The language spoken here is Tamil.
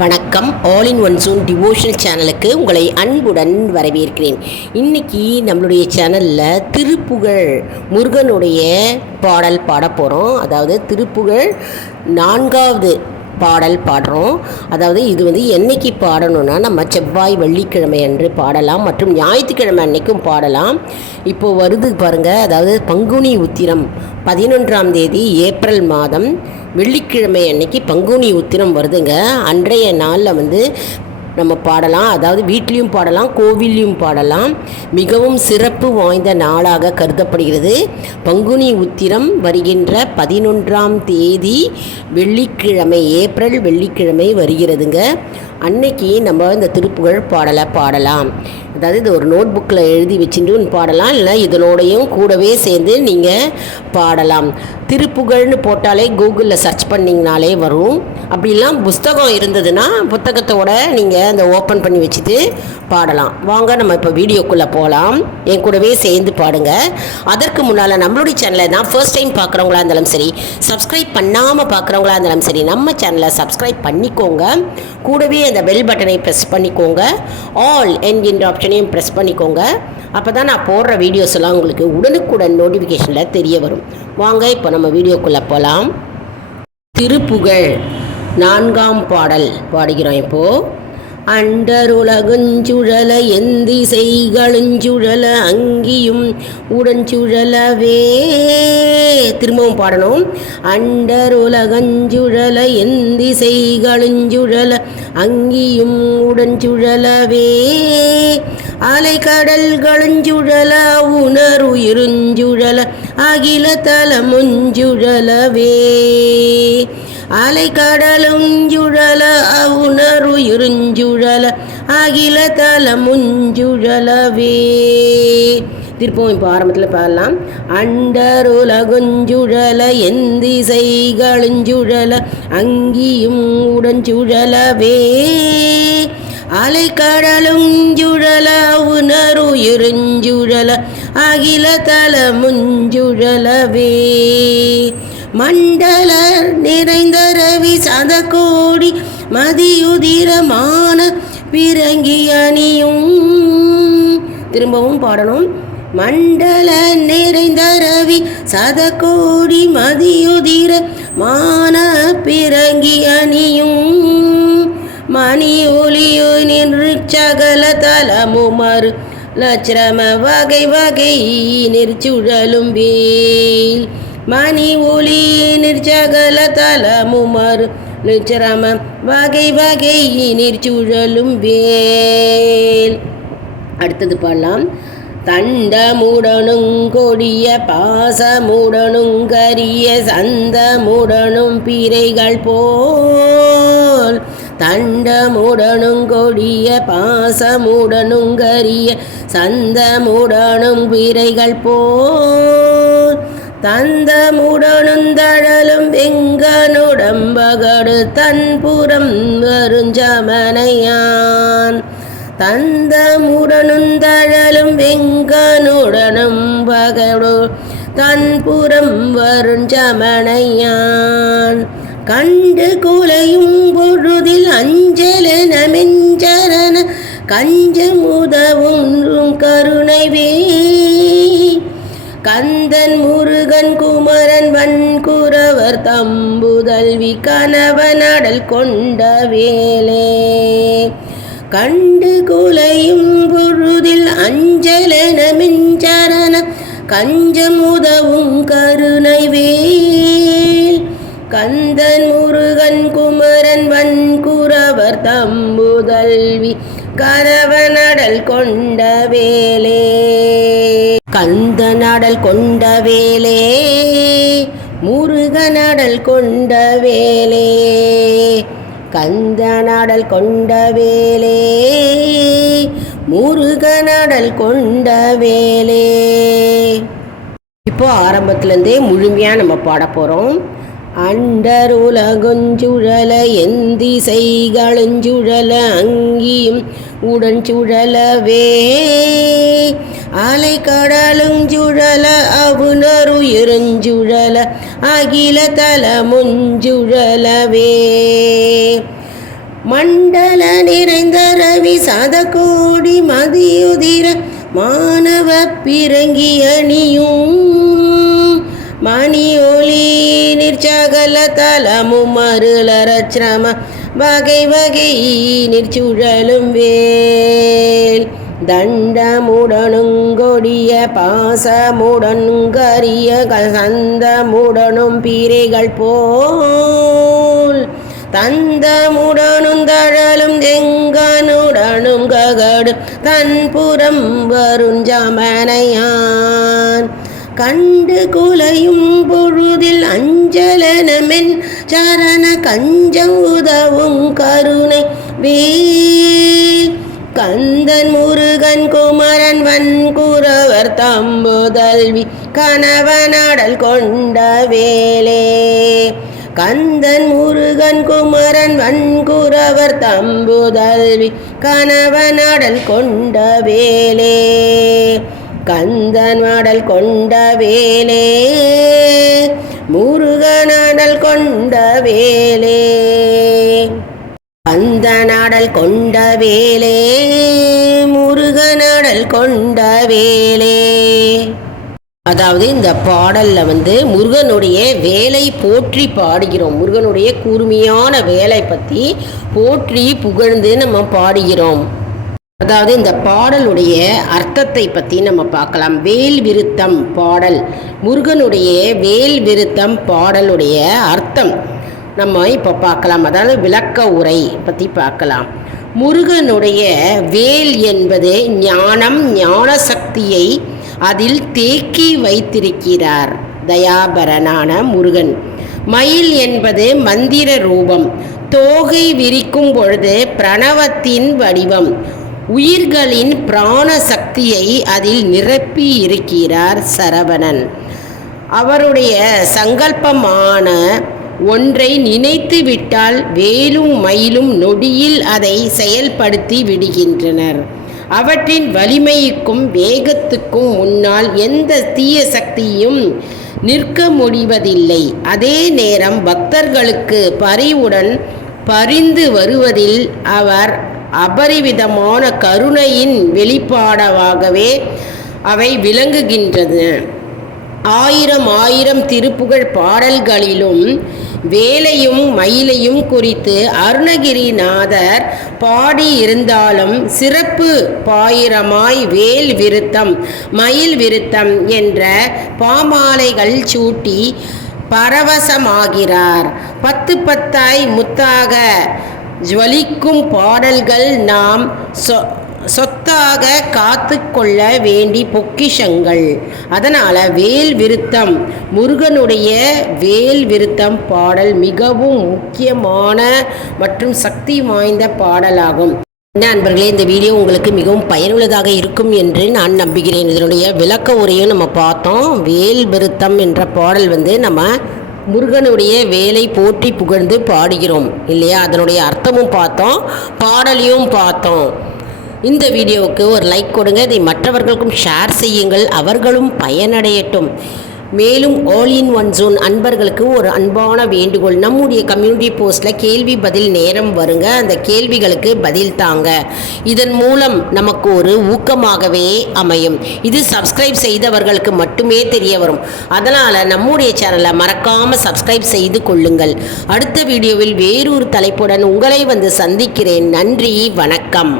வணக்கம். All in one June devotional சேனலுக்கு உங்களை அன்புடன் வரவேற்கிறேன். இன்றைக்கி நம்மளுடைய சேனலில் திருப்புகழ் முருகனுடைய பாடல் பாட போகிறோம். அதாவது திருப்புகழ் 4வது பாடல் பாடுறோம். அதாவது இது என்னைக்கு பாடணும்னா நம்ம செவ்வாய் வெள்ளிக்கிழமை அன்று பாடலாம் மற்றும் ஞாயிற்றுக்கிழமை அன்னைக்கும் பாடலாம். இப்போது வருது பாருங்கள். அதாவது பங்குனி உத்திரம் 11ஆம் தேதி ஏப்ரல் மாதம் வெள்ளிக்கிழமை அன்னைக்கு பங்குனி உத்திரம் வருதுங்க. அன்றைய நாளில் நம்ம பாடலாம். அதாவது வீட்லேயும் பாடலாம், கோவில்லையும் பாடலாம். மிகவும் சிறப்பு வாய்ந்த நாளாக கருதப்படுகிறது. பங்குனி உத்திரம் வருகின்ற 11ஆம் தேதி வெள்ளிக்கிழமை, ஏப்ரல் வெள்ளிக்கிழமை வருகிறதுங்க. அன்னைக்கு நம்ம இந்த திருப்புகழ் பாடலாம். அதாவது இது ஒரு நோட் புக்கில் எழுதி வச்சுட்டு பாடலாம், இல்லை இதனோடையும் கூடவே சேர்ந்து நீங்கள் பாடலாம். திருப்புகழ்னு போட்டாலே கூகுளில் சர்ச் பண்ணிங்கனாலே வரும். அப்படிலாம் புஸ்தகம் இருந்ததுன்னா புத்தகத்தோட நீங்கள் அந்த ஓப்பன் பண்ணி வச்சுட்டு பாடலாம். வாங்க நம்ம இப்போ வீடியோக்குள்ளே போகலாம். என் கூடவே சேர்ந்து பாடுங்க. அதற்கு முன்னால் நம்மளுடைய சேனலை நான் ஃபர்ஸ்ட் டைம் பார்க்குறவங்களா இருந்தாலும் சரி, சப்ஸ்கிரைப் பண்ணாமல் பார்க்குறவங்களா இருந்தாலும் சரி, நம்ம சேனலை சப்ஸ்கிரைப் பண்ணிக்கோங்க. கூடவே அந்த பெல் பட்டனை ப்ரெஸ் பண்ணிக்கோங்க. ஆல் என்கின்ற ஆப்ஷனையும் ப்ரெஸ் பண்ணிக்கோங்க. அப்போ தான் நான் போடுற வீடியோஸ் எல்லாம் உங்களுக்கு உடனுக்குடன் நோட்டிஃபிகேஷனில் தெரிய வரும். வாங்க இப்போ நம்ம வீடியோக்குள்ளே போகலாம். திருப்புகழ் 4ஆம் பாடல் பாடுகிறோம். இப்போது அண்டருலகுஞ்சுழல எந்திசைகளுஞ்சுழல அங்கியும் உடஞ்சுழலவே. திரும்பவும் பாடணும். அண்டருலகஞ்சுழல எந்திசைகளுஞ்சுழல அங்கியும் உடஞ்சுழலவே. அலைக்கடல்களுஞ்சுழல உணருயிருஞ்சுழல அகில தலமுஞ்சுழலவே. அலைக்கடலுஞ்சுழல உணருயிருஞ்சுழல அகில தலமுஞ்சுழலவே. திருப்பவும் இப்போ ஆரம்பத்தில் பாடலாம். அண்டருலகுஞ்சுழல எந்திசைகளுஞ்சுழல அங்கியும் உடஞ்சுழலவே. அலைக்கடலுஞ்சுழல உணருயிருஞ்சுழல அகில தலமுஞ்சுழலவே. மண்டல நிறைந்த ரவி சதகோடி மதியுதிரமான பிறங்கி அணியும். திரும்பவும் பாடணும். மண்டல நிறைந்த ரவி சதகோடி மதியுதிரமான பிறங்கி அணியும். மணி ஒளியு நின்று சகல தலமுமறு லட்சம வகை வகை நிற்சுழலும் வேல். மணி ஒளி நிற்சகல தலமுமறு லட்சம வகை வகை நிற்சுழலும் வேல். அடுத்தது பாடலாம். தண்டமுடனும் கொடிய பாசமுடனும் கரிய சந்தமுடனும் பிறைகள் போல். தண்டமுடனும் கொடிய பாசமுடனும் கரிய சந்தமுடனும் பிறைகள் போல். தந்தமுடனும் தழலும் வெங்கனுடம்பகடு தன்புறம் வருஞ்சமனையான். தந்தமுடனும் தழலும் வெங்கனுடனும் பகடு தன்புறம் வருஞ்சமனையான். கண்டு குலையும் பொழுதில் அஞ்சலென மெஞ்சரண கஞ்சமுதவும் கருணைவே. கந்தன் முருகன் குமரன் வன்குரவர் தம்புதல்வி கணவனடல் கொண்ட வேலே. கண்டு குலையும் பொழுதில் அஞ்சலென மெஞ்சரண கஞ்சமுதவும் கருணைவேல். கந்தன் முருகன் குமரன் வன்குரவர் தம்புதல்வி கணவனடல் கொண்ட வேலே. கந்தனடல் கொண்ட வேலே, முருகனடல் கொண்ட வேலே. கந்தனடல் கொண்ட வேலே, முருகனடல் கொண்ட வேலே. இப்போ ஆரம்பத்துலேருந்தே முழுமையாக நம்ம பாட போகிறோம். அண்டருலகுஞ்சுழல எந்திசைகளுஞ்சுழல அங்கியும் உடஞ்சுழலவே. அலைக்கடலுஞ்சுழல அவுணருயிருஞ்சுழல அகில தலமுஞ்சுழலவே. மண்டல நிறைந்த ரவி சதகோடி மதியுதிர மாணவ பிறங்கி அணியும் மணியொலி நிற்சகல தலமும் மருளரச்சிரம வகை வகை நிற்சுழலும் வேல் தண்டமுடனுங்கொடிய பாசமுடனுங்கரிய சந்தமுடனும் பீரைகள் போல் தந்தமுடனும் தழலும் செங்கனுடனும் ககடு தன்புறம் வருஞ்சமனையான் கண்டு குலையும் பொழுதில் அஞ்சலனமென் சரண கஞ்சம் உதவும் கருணை வேல் கந்தன் முருகன் குமரன் வன்குரவர் தம்புதல்வி கணவனடல் கொண்ட வேலே கந்தன் முருகன் குமரன் வன்குரவர் தம்புதல்வி கணவனடல் கொண்ட வேலே கந்தன் மடல் கொண்ட வேலே முருகனடல் கொண்ட வேலே கந்தனடல் கொண்ட வேலே முருகனடல் கொண்ட வேலே. அதாவது இந்த பாடலில் முருகனுடைய வேலை போற்றி பாடுகிறோம். முருகனுடைய கூர்மையான வேலை பற்றி போற்றி புகழ்ந்து நம்ம பாடுகிறோம். அதாவது இந்த பாடலுடைய அர்த்தத்தை பற்றி நம்ம பார்க்கலாம். வேல் விருத்தம் பாடல், முருகனுடைய வேல் விருத்தம் பாடலுடைய அர்த்தம் நம்ம இப்போ பார்க்கலாம். அதாவது விளக்க உரை பற்றி பார்க்கலாம். முருகனுடைய வேல் என்பது ஞானம், ஞான சக்தியை அதில் தேக்கி வைத்திருக்கிறார் தயாபரனான முருகன். மயில் என்பது மந்திர ரூபம், தோகை விரிக்கும் பொழுது பிரணவத்தின் வடிவம், உயிர்களின் பிராண சக்தியை அதில் நிரப்பி இருக்கிறார் சரவணன். அவருடைய சங்கல்பமான ஒன்றை நினைத்து விட்டால் வேலும் மயிலும் நொடியில் அதை செயல்படுத்தி விடுகின்றனர். அவற்றின் வலிமைக்கும் வேகத்துக்கும் முன்னால் எந்த தீய சக்தியும் நிற்க முடிவதில்லை. அதே நேரம் பக்தர்களுக்கு பரிவுடன் பரிந்து வருவதில் அவர் அபரிவிதமான கருணையின் வெளிப்பாடாகவே அவை விளங்குகின்றன. ஆயிரம் ஆயிரம் திருப்புகழ் பாடல்களிலும் வேலையும் மயிலையும் குறித்து அருணகிரிநாதர் பாடியிருந்தாலும் சிறப்பு பாயிரமாய் வேல் விருத்தம், மயில் விருத்தம் என்ற பாமாலைகள் சூட்டி பரவசமாகிறார். 10 10ஆய் முத்தாக ஜ்வலிக்கும் பாடல்கள் நாம் சொத்தாக காத்து கொள்ள வேண்டி பொக்கிஷங்கள். அதனால் வேல் விருத்தம், முருகனுடைய வேல் விருத்தம் பாடல் மிகவும் முக்கியமான மற்றும் சக்தி வாய்ந்த பாடலாகும். என்ன அன்பர்களே, இந்த வீடியோ உங்களுக்கு மிகவும் பயனுள்ளதாக இருக்கும் என்று நான் நம்புகிறேன். இதனுடைய விளக்க உரையும் நம்ம பார்த்தோம். வேல் விருத்தம் என்ற பாடல் நம்ம முருகனுடைய வேலை போற்றி புகழ்ந்து பாடுகிறோம் இல்லையா? அதனுடைய அர்த்தமும் பார்த்தோம், பாடலையும் பார்த்தோம். இந்த வீடியோவுக்கு ஒரு லைக் கொடுங்க, இதை மற்றவர்களுக்கும் ஷேர் செய்யுங்கள், அவர்களும் பயனடையட்டும். மேலும் ஆல் இன் ஒன் ஜோன் அன்பர்களுக்கு ஒரு அன்பான வேண்டுகோள், நம்முடைய கம்யூனிட்டி போஸ்ட்டில் கேள்வி பதில் நேரம் வருங்க, அந்த கேள்விகளுக்கு பதில் தாங்க. இதன் மூலம் நமக்கு ஒரு ஊக்கமாகவே அமையும். இது சப்ஸ்கிரைப் செய்தவர்களுக்கு மட்டுமே தெரிய வரும். அதனால் நம்முடைய சேனலை மறக்காமல் சப்ஸ்கிரைப் செய்து கொள்ளுங்கள். அடுத்த வீடியோவில் வேறொரு தலைப்புடன் உங்களை சந்திக்கிறேன். நன்றி, வணக்கம்.